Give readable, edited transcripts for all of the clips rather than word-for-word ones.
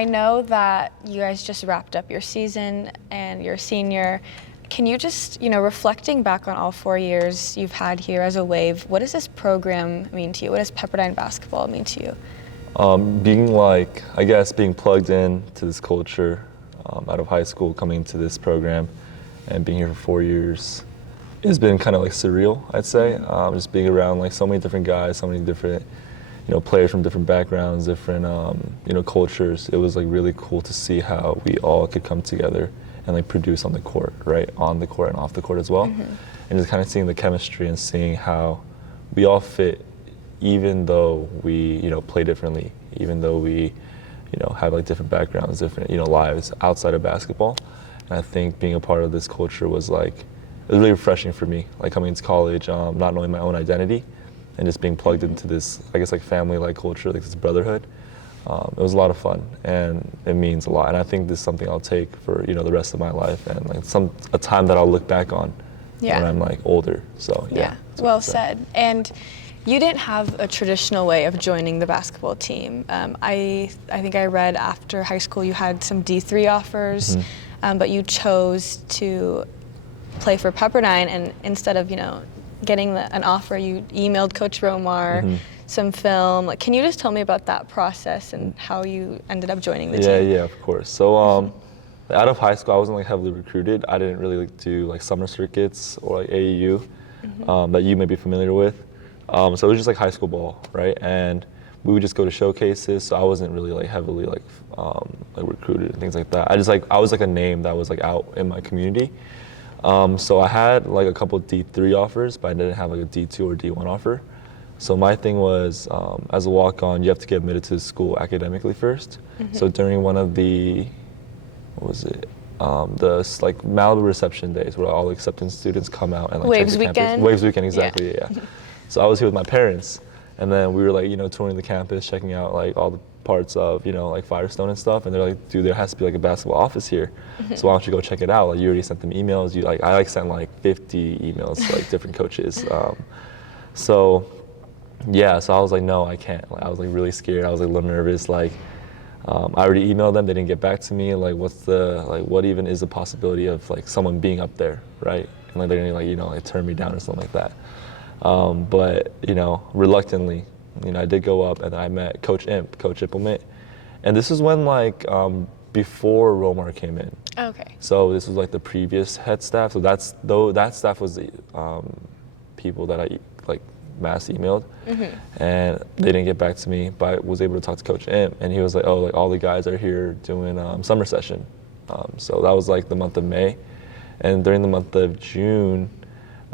I know that you guys just wrapped up your season and you're a senior. Can you just, reflecting back on all 4 years you've had here as a Wave, what does this program mean to you? What does Pepperdine basketball mean to you? Being plugged in to this culture out of high school, coming to this program and being here for 4 years, it's been kind of like surreal, I'd say. Just being around like so many different guys, so many different, players from different backgrounds, different, cultures. It was like really cool to see how we all could come together and like produce on the court, right? On the court and off the court as well. And just kind of seeing the chemistry and seeing how we all fit, even though we, play differently, even though we, have like different backgrounds, different, lives outside of basketball. And I think being a part of this culture was like, it was really refreshing for me, like coming into college, not knowing my own identity and just being plugged into this, like family-like culture, like this brotherhood. It was a lot of fun, and it means a lot. And I think this is something I'll take for the rest of my life, and like a time that I'll look back on when I'm like older. So yeah. Well said. And you didn't have a traditional way of joining the basketball team. I think I read after high school you had some D3 offers, but you chose to play for Pepperdine, and instead of getting an offer, you emailed Coach Romar some film. Like, can you just tell me about that process and how you ended up joining the team? Yeah, of course. So out of high school, I wasn't like heavily recruited. I didn't really do like summer circuits or like AAU that you may be familiar with. So it was just like high school ball, right? And we would just go to showcases. So I wasn't really like heavily like recruited and things like that. I was like a name that was like out in my community. So I had like a couple of D3 offers, but I didn't have like a D2 or D1 offer. So my thing was, as a walk-on, you have to get admitted to the school academically first. So during one of the, the like Malibu reception days where all acceptance students come out and like Waves check the Weekend. campus. Waves Weekend, exactly, yeah. So I was here with my parents, and then we were like, touring the campus, checking out like all the parts of, like Firestone and stuff, and they're like, dude, there has to be like a basketball office here. So why don't you go check it out? Like, you already sent them emails. I sent like 50 emails to like different coaches. So I was like, no, I can't. Like, I was like really scared. I was like a little nervous. Like, I already emailed them. They didn't get back to me. Like, what even is the possibility of like someone being up there, right? And like they're gonna like turn me down or something like that. But reluctantly, I did go up, and I met Coach Implement, and this is when before Romar came in. Okay. So this was like the previous head staff. So that staff was the people that I like mass emailed, and they didn't get back to me. But I was able to talk to Coach Imp, and he was like, "Oh, like all the guys are here doing summer session." So that was like the month of May, and during the month of June,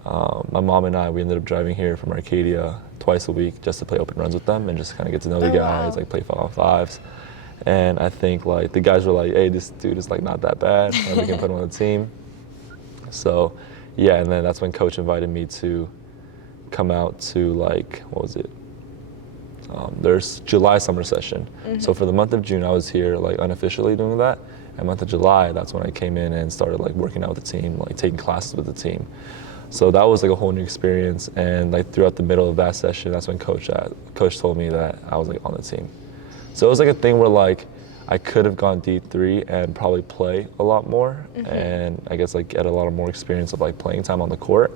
my mom and we ended up driving here from Arcadia twice a week just to play open runs with them and just kind of get to know the guys, like play 5-on-5s. And I think like the guys were like, hey, this dude is like not that bad, and we can put him on the team. So yeah, and then that's when Coach invited me to come out to like, there's July summer session. So for the month of June, I was here like unofficially doing that. And month of July, that's when I came in and started like working out with the team, like taking classes with the team. So that was like a whole new experience, and like throughout the middle of that session, that's when Coach told me that I was like on the team. So it was like a thing where like I could have gone D3 and probably play a lot more, and I guess like get a lot of more experience of like playing time on the court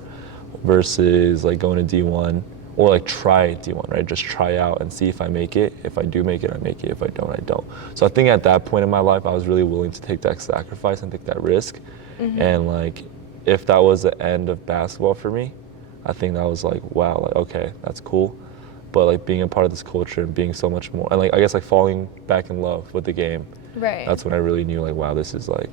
versus like going to D1 or like try D1, right? Just try out and see if I make it. If I do make it, I make it. If I don't, I don't. So I think at that point in my life, I was really willing to take that sacrifice and take that risk, and like, if that was the end of basketball for me, I think that was like, wow, like, okay, that's cool. But like being a part of this culture and being so much more, and like, I guess like falling back in love with the game. Right. That's when I really knew like, wow, this is like,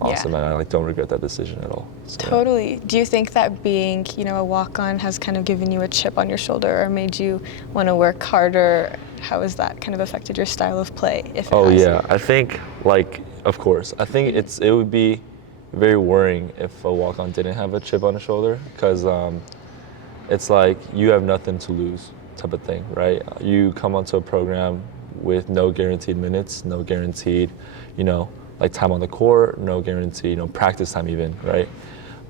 awesome. And I like don't regret that decision at all. So. Totally. Do you think that being, a walk-on has kind of given you a chip on your shoulder or made you want to work harder? How has that kind of affected your style of play, if it has? Yeah. I think like, of course, I think it would be very worrying if a walk-on didn't have a chip on his shoulder, because it's like you have nothing to lose type of thing, right? You come onto a program with no guaranteed minutes, no guaranteed, like time on the court, no guarantee, practice time even, right?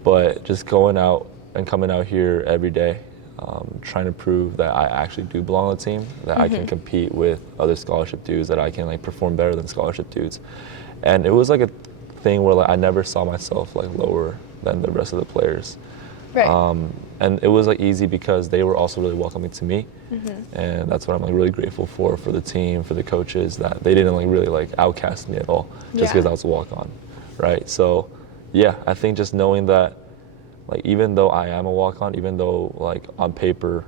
But just going out and coming out here every day, trying to prove that I actually do belong on the team, that I can compete with other scholarship dudes, that I can like perform better than scholarship dudes. And it was like a thing where like I never saw myself like lower than the rest of the players. Right. And it was like easy because they were also really welcoming to me, and that's what I'm like really grateful for the team, for the coaches, that they didn't like really like outcast me at all just because I was a walk-on, right? So yeah, I think just knowing that like even though I am a walk-on, even though like on paper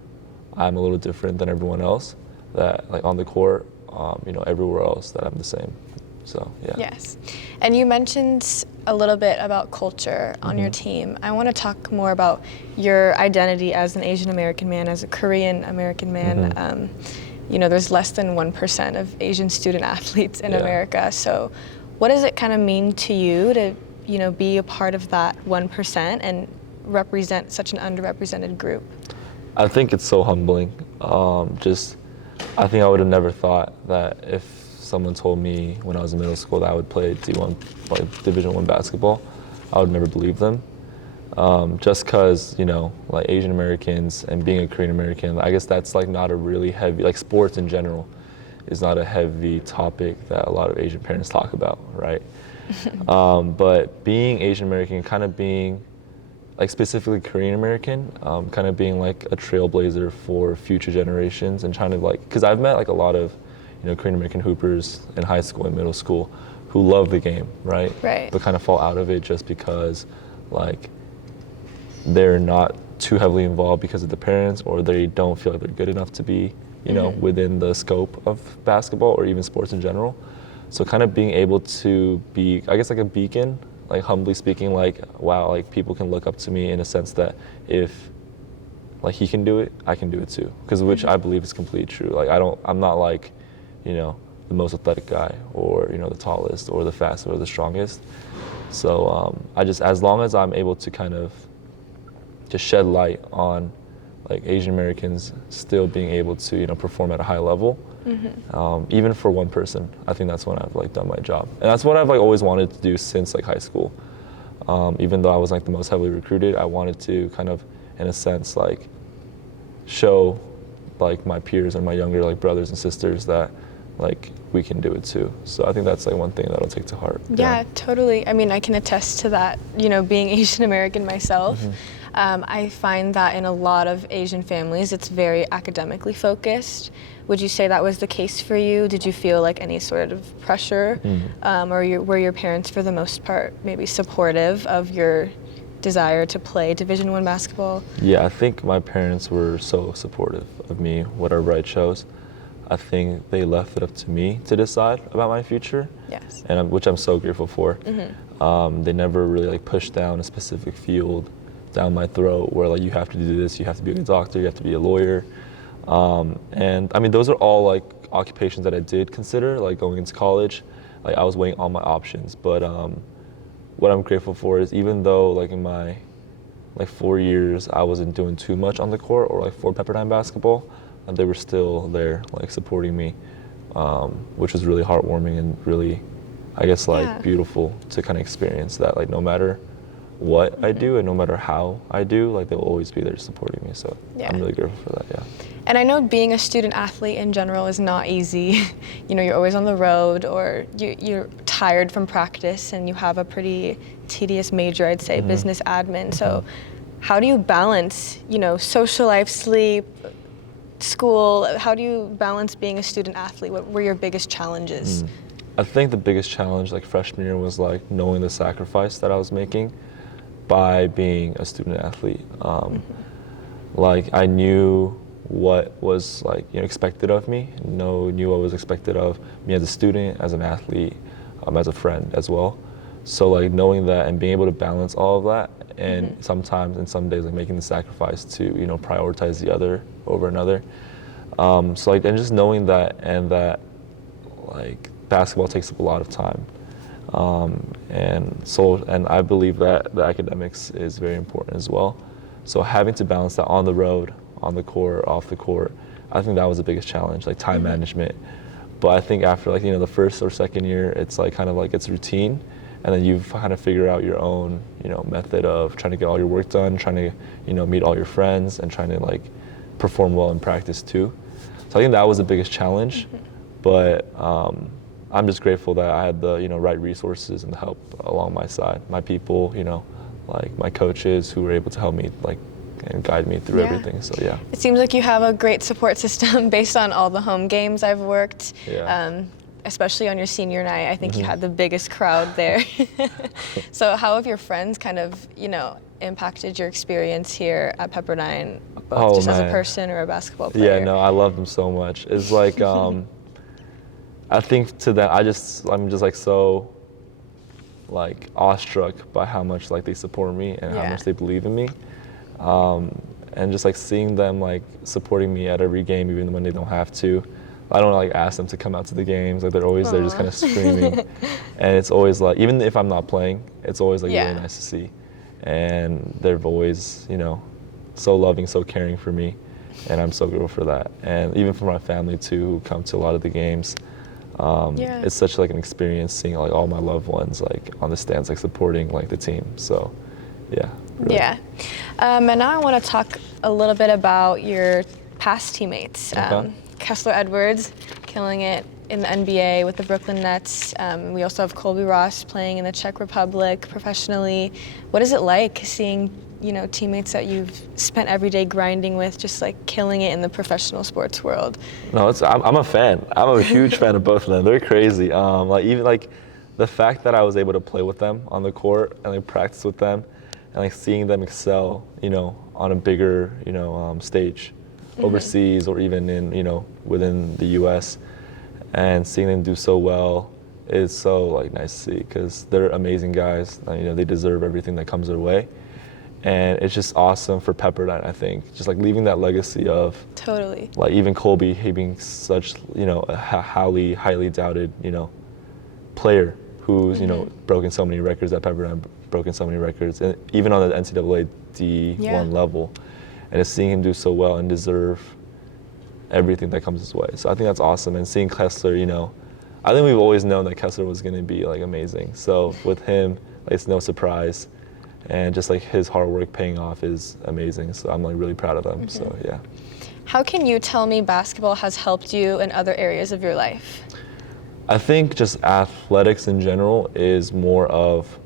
I'm a little different than everyone else, that like on the court, you know, everywhere else that I'm the same. So yeah. Yes. And you mentioned a little bit about culture on your team. I want to talk more about your identity as an Asian American man, as a Korean American man. You know, there's less than 1% of Asian student athletes in America. So what does it kind of mean to you to, you know, be a part of that 1% and represent such an underrepresented group? I think it's so humbling. I think I would have never thought that if someone told me when I was in middle school that I would play D1, like Division I basketball, I would never believe them. Just because, you know, like Asian Americans and being a Korean American, I guess that's like not a really heavy, like sports in general is not a heavy topic that a lot of Asian parents talk about, right? But being Asian American, kind of being, like specifically Korean American, kind of being like a trailblazer for future generations and trying to like, because I've met like a lot of, you know, Korean American hoopers in high school and middle school who love the game, right? Right. But kind of fall out of it just because like they're not too heavily involved because of the parents, or they don't feel like they're good enough to be, you know, within the scope of basketball or even sports in general. So kind of being able to be, I guess, like a beacon, like humbly speaking, like, wow, like people can look up to me in a sense that if like he can do it, I can do it too. Because which I believe is completely true. Like I'm not like, you know, the most athletic guy or, you know, the tallest or the fastest or the strongest. So I just, as long as I'm able to kind of just shed light on like Asian Americans still being able to, you know, perform at a high level, even for one person, I think that's when I've like done my job. And that's what I've like always wanted to do since like high school. Even though I was like the most heavily recruited, I wanted to kind of, in a sense, like show like my peers and my younger like brothers and sisters that like we can do it too. So I think that's like one thing that I'll take to heart. Yeah, totally. I mean, I can attest to that, you know, being Asian American myself. I find that in a lot of Asian families, it's very academically focused. Would you say that was the case for you? Did you feel like any sort of pressure? Or were your parents, for the most part, maybe supportive of your desire to play Division I basketball? Yeah, I think my parents were so supportive of me, whatever I chose. I think they left it up to me to decide about my future. Yes. And which I'm so grateful for. They never really like pushed down a specific field down my throat where like you have to do this, you have to be a doctor, you have to be a lawyer. And I mean, those are all like occupations that I did consider, like going into college. Like I was weighing all my options, but what I'm grateful for is even though like in my like 4 years I wasn't doing too much on the court or like for Pepperdine basketball, they were still there like supporting me, which was really heartwarming and really, I guess, like beautiful to kind of experience that, like no matter what I do and no matter how I do, like they'll always be there supporting me. So I'm really grateful for that. Yeah. And I know being a student athlete in general is not easy. You know, you're always on the road, or you're tired from practice, and you have a pretty tedious major, I'd say, business admin. So how do you balance, you know, social life, sleep, school? How do you balance being a student athlete? What were your biggest challenges? I think the biggest challenge like freshman year was like knowing the sacrifice that I was making by being a student athlete. Like I knew what was like, you know, expected of me, knew what was expected of me as a student, as an athlete, as a friend as well. So like knowing that and being able to balance all of that, and sometimes and some days like making the sacrifice to, you know, prioritize the other over another. So like, and just knowing that, and that like basketball takes up a lot of time. And I believe that the academics is very important as well. So having to balance that on the road, on the court, off the court, I think that was the biggest challenge, like time management. But I think after like, you know, the first or second year, it's like kind of like it's routine. and then you kind of figure out your own, method of trying to get all your work done, trying to, meet all your friends, and trying to like perform well in practice too. So I think that was the biggest challenge, but I'm just grateful that I had the, right resources and help along my side, my people, like my coaches who were able to help me like and guide me through everything. So yeah. It seems like you have a great support system based on all the home games I've worked. Yeah. Especially on your senior night, I think you had the biggest crowd there. So how have your friends kind of, impacted your experience here at Pepperdine, both just as a person or a basketball player? Yeah, no, I love them so much. It's like, I think to them, I'm just like so like awestruck by how much like they support me and how much they believe in me. And just like seeing them like supporting me at every game, even when they don't have to. I don't like ask them to come out to the games. Like they're always there, just kind of screaming. And it's always like, even if I'm not playing, it's always like really nice to see. And they're always, so loving, so caring for me, and I'm so grateful for that. And even for my family too, who come to a lot of the games. It's such like an experience seeing like all my loved ones like on the stands, like supporting like the team. So, yeah. Really. Yeah. And now I want to talk a little bit about your past teammates. Okay. Kessler Edwards, killing it in the NBA with the Brooklyn Nets. We also have Colby Ross playing in the Czech Republic professionally. What is it like seeing, teammates that you've spent every day grinding with, just like killing it in the professional sports world? No, I'm a fan. I'm a huge fan of both of them. They're crazy. Like even like the fact that I was able to play with them on the court and like practice with them, and like seeing them excel, on a bigger, stage. Overseas or even in, within the U.S. and seeing them do so well is so like nice to see because they're amazing guys. They deserve everything that comes their way, and it's just awesome for Pepperdine. I think just like leaving that legacy of like even Colby, he being such a highly doubted player who's broken so many records at Pepperdine, broken so many records, and even on the NCAA D1 level. And just seeing him do so well and deserve everything that comes his way. So I think that's awesome. And seeing Kessler, I think we've always known that Kessler was going to be like amazing. So with him, like, it's no surprise. And just like his hard work paying off is amazing. So I'm like really proud of them. So yeah. How can you tell me basketball has helped you in other areas of your life? I think just athletics in general is more of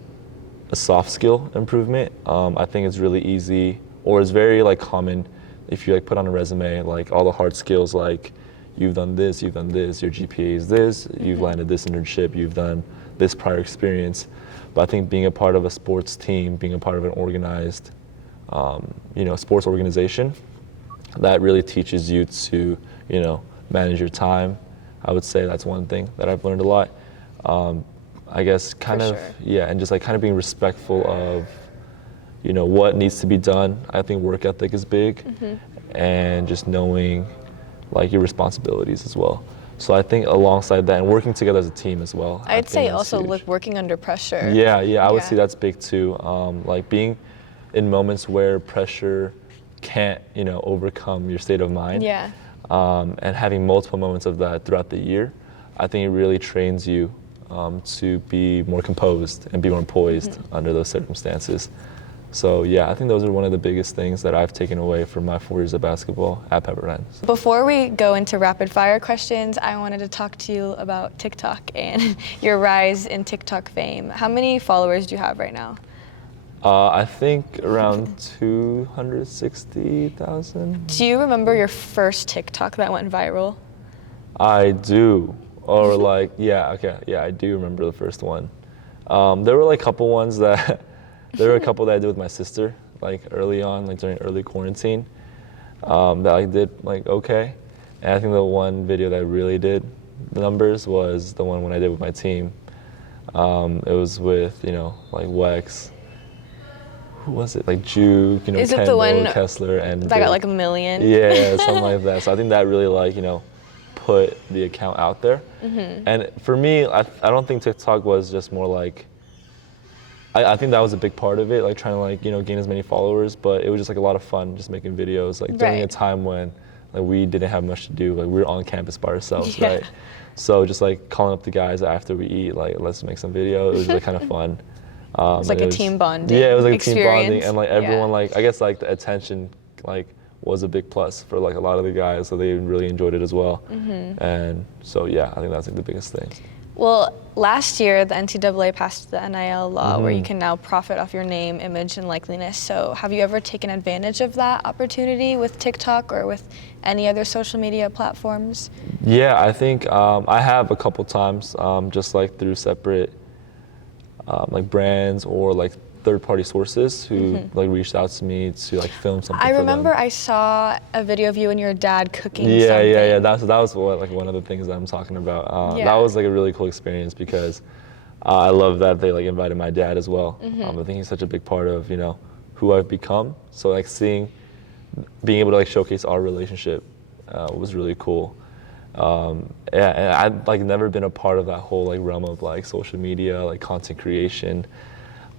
a soft skill improvement. I think it's really easy, or it's very like common if you like put on a resume like all the hard skills, like you've done this, your GPA is this, you've landed this internship, you've done this prior experience. But I think being a part of a sports team, being a part of an organized sports organization, that really teaches you to manage your time. I would say that's one thing that I've learned a lot. I guess and just like kind of being respectful of what needs to be done. I think work ethic is big, and just knowing like your responsibilities as well. So I think alongside that and working together as a team as well. I'd say also like working under pressure. Yeah, I would say that's big too. Like being in moments where pressure can't, overcome your state of mind. Yeah. And having multiple moments of that throughout the year, I think it really trains you to be more composed and be more poised under those circumstances. So yeah, I think those are one of the biggest things that I've taken away from my 4 years of basketball at Pepperdine. Before we go into rapid fire questions, I wanted to talk to you about TikTok and your rise in TikTok fame. How many followers do you have right now? I think around 260,000. Do you remember your first TikTok that went viral? I do. Or like, I do remember the first one. There were like a couple ones that I did with my sister, like early on, like during early quarantine, that I did like okay. And I think the one video that really did the numbers was the one when I did with my team. It was with, like Wex. Who was it? Like Juke, Is it the one Kessler, and that got like 1 million? Yeah, something like that. So I think that really like, put the account out there. And for me, I don't think TikTok was just more like, I think that was a big part of it, like trying to like, gain as many followers, but it was just like a lot of fun just making videos, like during a time when like we didn't have much to do. Like we were on campus by ourselves, Yeah. right? So just like calling up the guys after we eat, like let's make some video. It was really kind of fun. It's like a team bonding. Yeah, it was like experience. team bonding, and like everyone, Yeah. like I guess like the attention, like was a big plus for like a lot of the guys, so they really enjoyed it as well. And so yeah, I think that's like the biggest thing. Well, last year the NCAA passed the NIL law where you can now profit off your name, image, and likeliness. So have you ever taken advantage of that opportunity with TikTok or with any other social media platforms? Yeah, I think I have a couple times, just like through separate like brands or like third-party sources who like reached out to me to like film something. I for remember them. I saw a video of you and your dad cooking Yeah, something. yeah. That was what, like one of the things that I'm talking about. Yeah. That was like a really cool experience because I love that they like invited my dad as well. I think he's such a big part of who I've become. So like being able to like showcase our relationship was really cool. Yeah, and I'd like never been a part of that whole like realm of like social media, like content creation,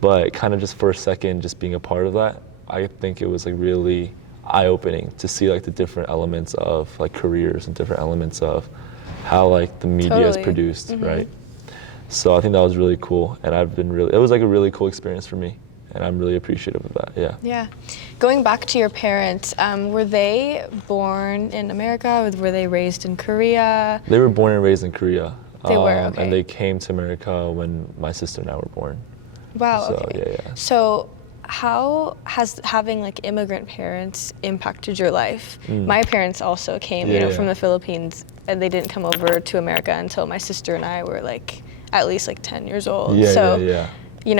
but kind of just for a second, just being a part of that, I think it was like really eye-opening to see like the different elements of like careers and different elements of how like the media is Totally. produced, right? So I think that was really cool, and it was like a really cool experience for me, and I'm really appreciative of that. Yeah. Yeah. Going back to your parents, were they born in America? Were they raised in Korea? They were born and raised in Korea. They were, okay. And they came to America when my sister and I were born. Wow, So, okay. yeah. So how has having like immigrant parents impacted your life? My parents also came, Yeah, from yeah. the Philippines, and they didn't come over to America until my sister and I were like at least like 10 years old. Yeah, so, yeah.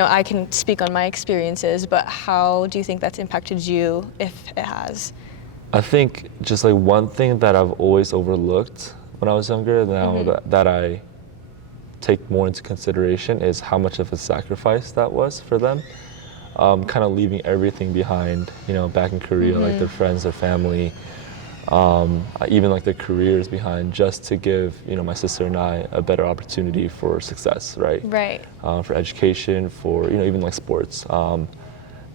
I can speak on my experiences, but how do you think that's impacted you, if it has? I think just like one thing that I've always overlooked when I was younger, now that I take more into consideration, is how much of a sacrifice that was for them. Kind of leaving everything behind, back in Korea, like their friends, their family, even like their careers behind, just to give, my sister and I a better opportunity for success, right? Right. For education, for, even like sports.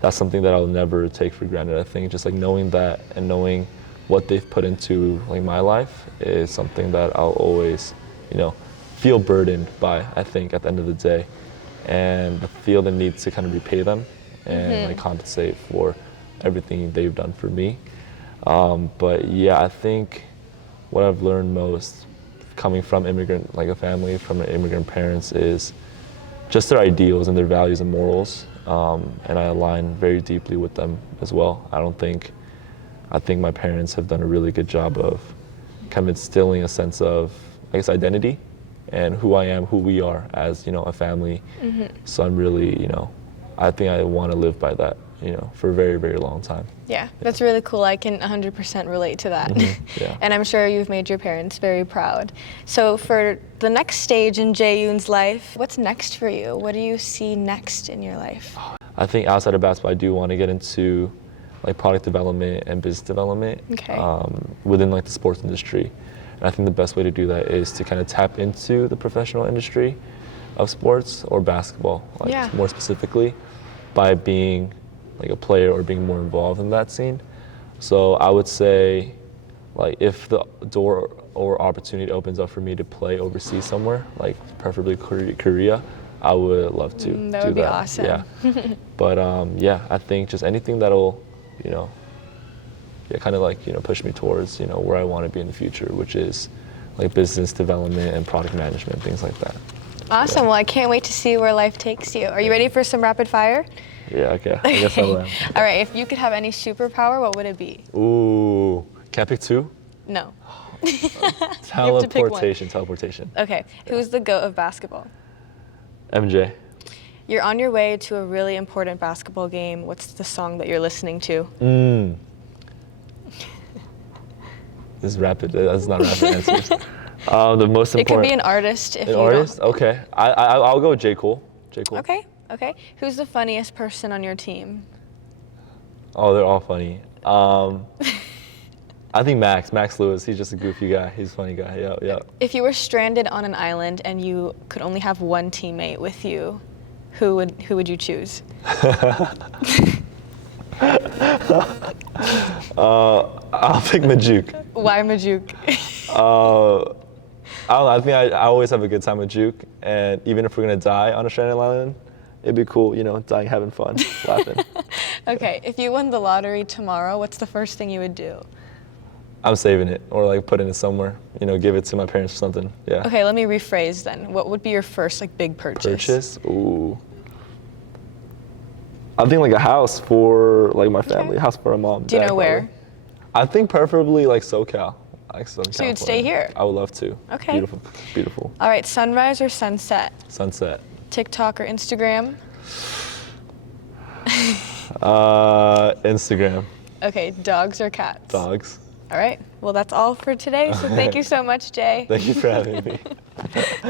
That's something that I'll never take for granted. I think just like knowing that and knowing what they've put into like my life is something that I'll always, feel burdened by, I think, at the end of the day, and feel the need to kind of repay them and like compensate for everything they've done for me. But yeah, I think what I've learned most coming from a family from immigrant parents is just their ideals and their values and morals. And I align very deeply with them as well. I think my parents have done a really good job of kind of instilling a sense of, identity and who I am, who we are as, a family. So I'm really, I think I want to live by that, for a very, very long time. Yeah, that's really cool. I can 100% relate to that. Yeah. And I'm sure you've made your parents very proud. So for the next stage in Yoon's life, what's next for you? What do you see next in your life? I think outside of basketball, I do want to get into like product development and business development within like the sports industry. And I think the best way to do that is to kind of tap into the professional industry of sports or basketball, more specifically, by being like a player or being more involved in that scene. So I would say, like, if the door or opportunity opens up for me to play overseas somewhere, like preferably Korea, I would love to do that. That would be awesome. Yeah. But I think just anything that'll, kind of like, push me towards, where I want to be in the future, which is like business development and product management, things like that. Awesome. Well, I can't wait to see where life takes you. Are you ready for some rapid fire? Yeah, okay. I guess I will. All right. If you could have any superpower, what would it be? Ooh. Can I pick two? No. Teleportation. Okay. Who's the GOAT of basketball? MJ. You're on your way to a really important basketball game. What's the song that you're listening to? This is rapid. That's not rapid answers. The most important. It could be an artist if you artist? don't. Okay. I'll go with J. Cole. J. Cole. Okay. Who's the funniest person on your team? Oh, they're all funny. I think Max Lewis. He's just a goofy guy. He's a funny guy. Yeah. If you were stranded on an island and you could only have one teammate with you, who would you choose? I'll pick Majuk. Why Majuk? I don't know. I think I always have a good time with Juke, and even if we're gonna die on a stranded island, it'd be cool, you know, dying, having fun, laughing. Okay, if you won the lottery tomorrow, what's the first thing you would do? I'm saving it, or like putting it somewhere, you know, give it to my parents or something. Yeah. Okay, let me rephrase then. What would be your first like big purchase? Purchase? Ooh. I think like a house for like my family, a house for my mom. Do you dad, know where? probably. I think preferably like SoCal. Like Southern So you'd stay California. here? I would love to. Okay. Beautiful, beautiful. All right, sunrise or sunset? Sunset. TikTok or Instagram? Instagram. Okay, dogs or cats? Dogs. All right, well that's all for today, so thank you so much, Jay. Thank you for having me.